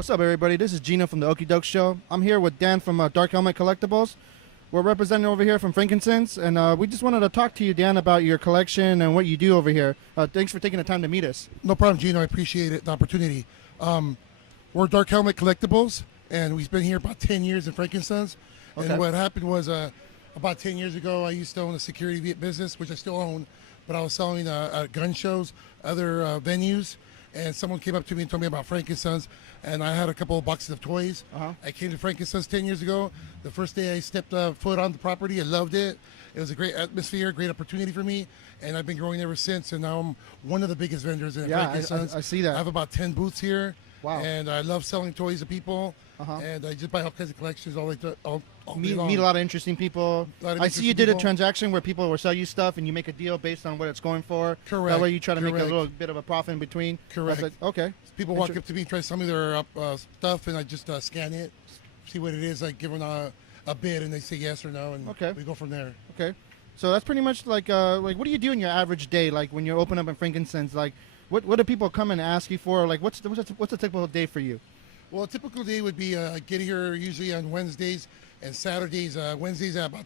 What's up, everybody? This is Gina from the Okie Doke Show. I'm here with Dan from Dark Helmet Collectibles. We're representing over here from Frankincense, and we just wanted to talk to you, Dan, about your collection and what you do over here. Thanks for taking the time to meet us. No problem, Gino. I appreciate it, the opportunity. We're Dark Helmet Collectibles, and we've been here about 10 years in Frankincense. Okay. And what happened was about 10 years ago, I used to own a security business, which I still own, but I was selling gun shows, other venues, and someone came up to me and told me about Frankincense, and I had a couple of boxes of toys. I came to Frankincense 10 years ago. The first day I stepped foot on the property, I loved it. It was a great atmosphere, great opportunity for me, and I've been growing ever since, and now I'm one of the biggest vendors in Frankincense. I see that. I have about 10 booths here. Wow. And I love selling toys to people, and I just buy all kinds of collections all Meet day long. a lot of interesting people. I see you did a transaction where people will sell you stuff and you make a deal based on what it's going for. Correct. That way you try to make a little bit of a profit in between. Correct. Okay. People walk up to me, try to sell me their stuff, and I just scan it, see what it is, like give them a bid, and they say yes or no, and we go from there. Okay. So that's pretty much like what do you do in your average day? Like when you open up in Frankincense, like what do people come and ask you for? Like what's a typical day for you? Well, a typical day would be I get here usually on Wednesdays and Saturdays. Wednesdays at about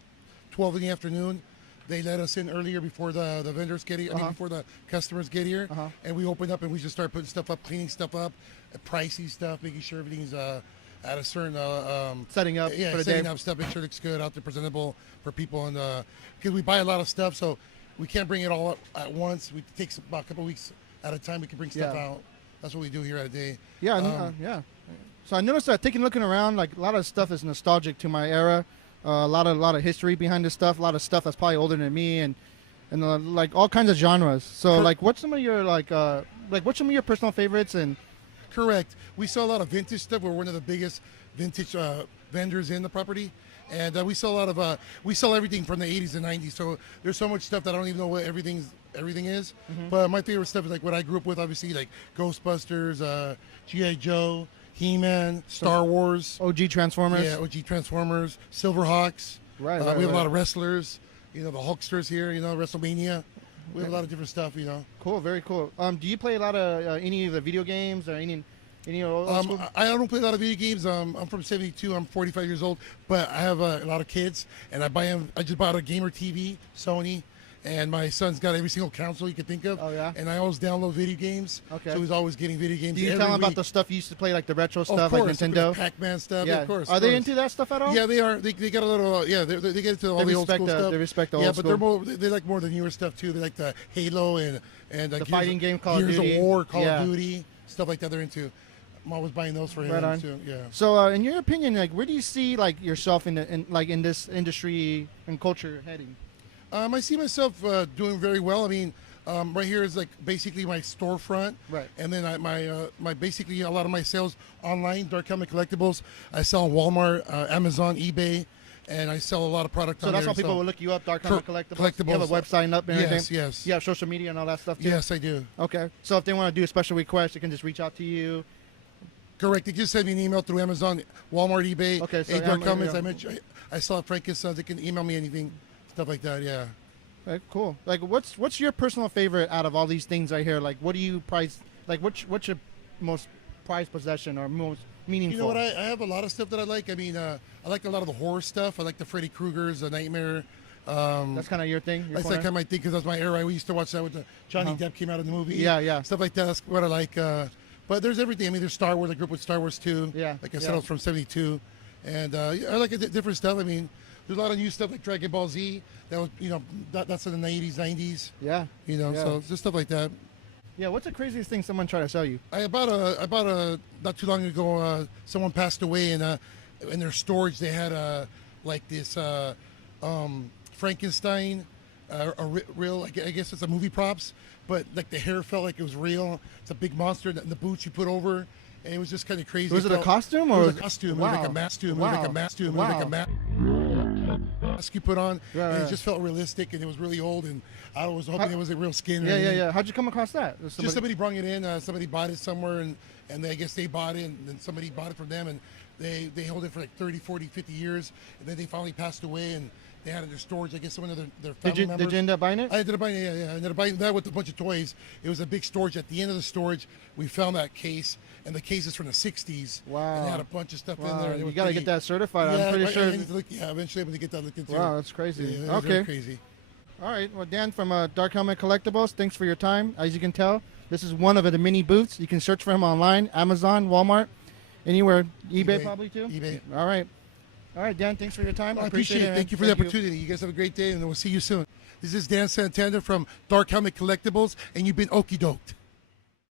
12 in the afternoon. They let us in earlier before the vendors get here, I mean, before the customers get here. And we open up and we just start putting stuff up, cleaning stuff up, pricey stuff, making sure everything's at a certain setting up for the setting day. up stuff, make sure it looks good out there, presentable for people, and because we buy a lot of stuff, so we can't bring it all up at once. We takes about a couple weeks at a time. We can bring stuff out. That's what we do here at a day. Yeah, yeah. So I noticed that looking around, like a lot of stuff is nostalgic to my era. A lot of history behind this stuff. A lot of stuff that's probably older than me, and like all kinds of genres. So like, what's some of your what's some of your personal favorites? And correct, we sell a lot of vintage stuff. We're one of the biggest vintage vendors in the property, and we sell a lot of we sell everything from the 80s and 90s. So there's so much stuff that I don't even know what everything is. But my favorite stuff is like what I grew up with, obviously, like Ghostbusters, G.I. Joe, He-Man, Star Wars, OG Transformers. Yeah, OG Transformers, Silverhawks. Right. We have a lot of wrestlers. The Hulksters here. WrestleMania. We have a lot of different stuff. Cool. Very cool. Do you play a lot of any of the video games or any old school? I don't play a lot of video games. I'm from '72. I'm 45 years old, but I have a lot of kids, and I just bought a gamer TV, Sony. And my son's got every single console you could think of. Oh, yeah? And I always download video games. Okay. So he's always getting video games. Do you tell him about the stuff you used to play, like the retro stuff, like Nintendo? Pac-Man stuff, yeah. of course. Are they into that stuff at all? Yeah, they are. They got a little, they get into all the old school stuff. They respect the old school. Yeah, but they like more the newer stuff, too. They like the Halo and the fighting game, Call of Duty. Gears of War, Call of Duty, stuff like that they're into. I'm always buying those for him, too. Yeah. So, in your opinion, like, where do you see, like, yourself in this industry and culture heading? I see myself doing very well. I mean, right here is like basically my storefront, right? And then my basically a lot of my sales online, Dark Helmet Collectibles. I sell on Walmart, Amazon, eBay, and I sell a lot of product. So that's how people will look you up, Dark Helmet Collectibles. You have a website up and everything. Yes. You have social media and all that stuff too. Yes, I do. Okay. So if they want to do a special request, they can just reach out to you. Correct. They just send me an email through Amazon, Walmart, eBay. Okay. So hey, Dark Helmets. I sell at Frankincense. They can email me anything. Stuff like that, yeah. Right, cool. Like, what's your personal favorite out of all these things right here? Like, what do you prize? Like, what's your most prized possession or most meaningful? You know what? I have a lot of stuff that I like. I mean, I like a lot of the horror stuff. I like the Freddy Kruegers, the Nightmare. That's kind of your thing. That's like kind of my thing because that's my era. We used to watch that with the Johnny Depp came out in the movie. Yeah. Stuff like that. That's what I like. But there's everything. I mean, there's Star Wars. I grew up with Star Wars too. Yeah. Like I said, I was from '72, and I like different stuff. I mean. There's a lot of new stuff like Dragon Ball Z. That was, that's in the 80s, 90s. Yeah. So just stuff like that. Yeah. What's the craziest thing someone tried to sell you? I bought a not too long ago. Someone passed away, and in their storage they had like this Frankenstein, real. I guess it's a movie props, but like the hair felt like it was real. It's a big monster. And the boots you put over. And it was just kind of crazy. Was it a costume or? It was a costume. Wow. It was like a mask. It was like a mask. It was Wow. like a mask. You put on, and it just felt realistic, and it was really old, and I was hoping it wasn't real skin. Yeah. How'd you come across that? Just somebody brought it in. Somebody bought it somewhere, and I guess they bought it, and then somebody bought it from them, and they held it for like 30, 40, 50 years, and then they finally passed away, and they had it in their storage. I guess some of their family members. Did you end up buying it? I ended up buying it, yeah. I ended up buying that with a bunch of toys. It was a big storage. At the end of the storage, we found that case, and the case is from the 60s. Wow. And it had a bunch of stuff in Wow, there. you got to get that certified. Yeah, I'm pretty sure. Eventually I'm going to get that looked into. Wow, that's crazy. Yeah, Okay. very crazy. All right. Well, Dan from Dark Helmet Collectibles, thanks for your time. As you can tell, this is one of the mini booths. You can search for him online, Amazon, Walmart, anywhere, eBay probably too. eBay. All right. All right, Dan, thanks for your time. I appreciate it. Thank you for the opportunity. You guys have a great day, and we'll see you soon. This is Dan Santander from Dark Helmet Collectibles, and you've been okey-doked.